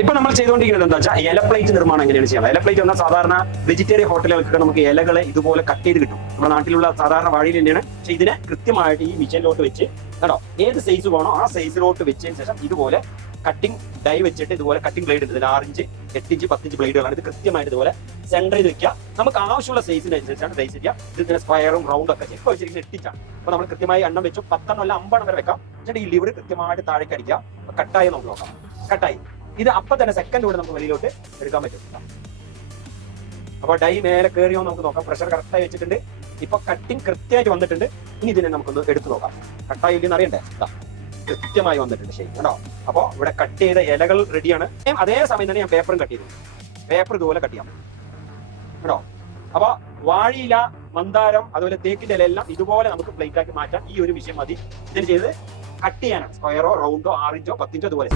ഇപ്പൊ നമ്മൾ ചെയ്തുകൊണ്ടിരിക്കുന്നത് എന്താ വെച്ചാൽ ഇല പ്ലേറ്റ് നിർമ്മാണം എങ്ങനെയാണ് ചെയ്യുന്നത്. ഇല പ്ലേറ്റ് എന്നാൽ സാധാരണ വെജിറ്റേറിയൻ ഹോട്ടലുകൾക്ക് നമുക്ക് ഇലകളെ ഇതുപോലെ കട്ട് ചെയ്ത് കിട്ടും. നമ്മുടെ നാട്ടിലുള്ള സാധാരണ വാഴയിൽ തന്നെയാണ്. പക്ഷെ ഇതിനെ കൃത്യമായിട്ട് ഈ മിഷനിലോട്ട് വെച്ച് കേട്ടോ, ഏത് സൈസ് വേണോ ആ സൈസിലോട്ട് വെച്ചതിന് ശേഷം ഇതുപോലെ കട്ടിംഗ് ഡൈ വെച്ചിട്ട് ഇതുപോലെ കട്ടിംഗ് ബ്ലേഡ് ഉണ്ട്. ഇതിൽ 6 ഇഞ്ച് 8 ഇഞ്ച് 10 ഇഞ്ച് ബ്ലേഡുകളാണ്. ഇത് കൃത്യമായിട്ട് ഇതുപോലെ സെന്റർ ചെയ്ത് വെക്കുക. നമുക്ക് ആവശ്യമുള്ള സൈസിനനുസരിച്ചാണ് ഡൈസ് ചെയ്യുക. ഇത് സ്ക്വയറും റൗണ്ടും ഒക്കെ ഇപ്പോൾ വെച്ചിരിക്കുന്നത് 8 ഇഞ്ചാണ്. അപ്പൊ നമ്മൾ കൃത്യമായി എണ്ണം വെച്ചു 10 അല്ല 50 വരെ വെക്കാം. എന്നിട്ട് ഈ ലിവർ കൃത്യമായിട്ട് താഴേക്ക് അടിക്കുക. കട്ടായി നമുക്ക് നോക്കാം. കട്ടായി ഇത് അപ്പൊ തന്നെ സെക്കൻഡ് കൂടെ നമുക്ക് വെളിയിലോട്ട് എടുക്കാൻ പറ്റും. അപ്പൊ ഡൈ മേലെ കയറിയോ നമുക്ക് നോക്കാം. പ്രഷർ കറക്റ്റായി വെച്ചിട്ടുണ്ട്. ഇപ്പൊ കട്ടിങ് കൃത്യമായിട്ട് വന്നിട്ടുണ്ട്. ഇനി ഇതിനെ നമുക്കൊന്ന് എടുത്തു നോക്കാം. കട്ടായി ഇല്ലെന്ന് അറിയണ്ടേ? കൃത്യമായി വന്നിട്ടുണ്ട്. ശരി കേട്ടോ. അപ്പൊ ഇവിടെ കട്ട് ചെയ്ത ഇലകൾ റെഡിയാണ്. അതേ സമയം തന്നെ ഞാൻ പേപ്പറും കട്ട് ചെയ്തു. പേപ്പർ ഇതുപോലെ കട്ട് ചെയ്യാം കേട്ടോ. അപ്പൊ വാഴയില, മന്ദാരം, അതുപോലെ തേക്കിന്റെ ഇല എല്ലാം ഇതുപോലെ നമുക്ക് പ്ലേറ്റ് ആക്കി മാറ്റാൻ ഈ ഒരു വിഷയം മതി. ഇതിന് ചെയ്ത് കട്ട് ചെയ്യാനാണ്. സ്ക്വയറോ റൗണ്ടോ 6 ഇഞ്ചോ 10 ഇഞ്ചോ ഇതുപോലെ.